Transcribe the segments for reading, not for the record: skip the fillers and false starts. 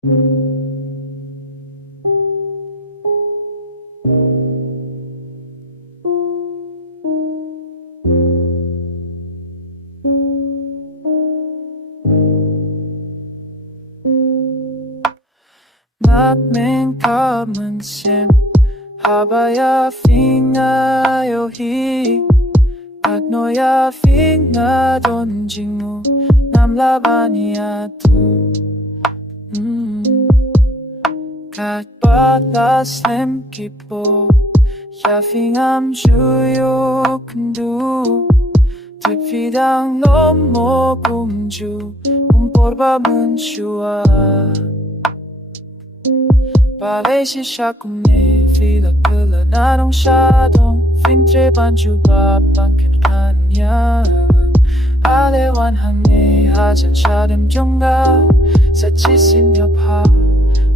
Maraming kamansin Habaya fingayohi Agnoya finga donjingu Namlabaniatu Katbatas lem kipo Yafingam juyo kundu Tipidang lomo kumju Kumporba munchua Balesi shakumne Fila pula narong shadong Fintre banju babang kanya Alewan hangne Hajan shadam jonga Sa chisim yopha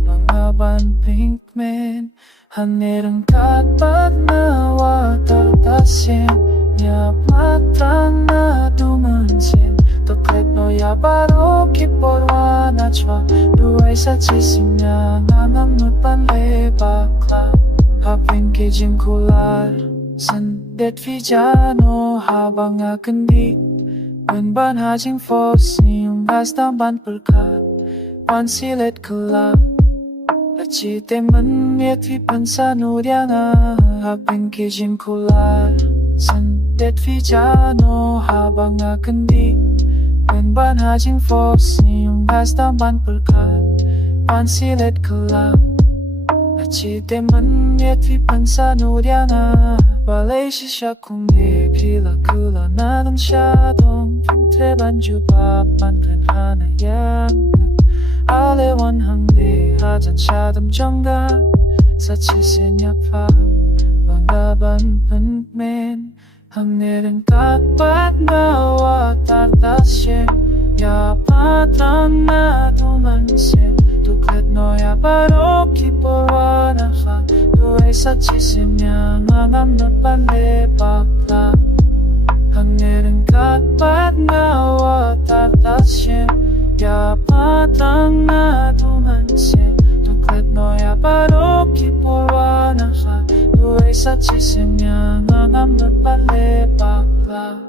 Mga ban pink men Hanerang katpat na watatasin Nya matang na dumansin Toklet no yabaro kiporwa nachwa Duay sa chisim niya Nanamnut panle bakla Hapin kijing kular Sandet vijano habang akandi Wenban hajing fosim Bastang ban pelkat Pansilet kelap Lachite menmiet vi pensanuriana Hapin kijing kular Sandet vijano habang akandi Wenban hajing fosim Bastang ban pelkat Pansilet kelap Lachite menmiet vi pensanuriana Balesi shakumne Pila kula nadang shadong Pintre banju papan hanayang Alewan hangde Hajan shadam jonga Sa chisenya pa Bangaban penmen Hangnereng katpat na watartasye Ya patang na dumansin Tuklet no ya baro kiporwa na ka Duay sa chisenya Nangamnot panle bakla Hangnereng katpat na watartasye Ya patang na dumansin Tuklet no ya baro kiporwa na ka Duay sa chisenya Nangamnot panle bakla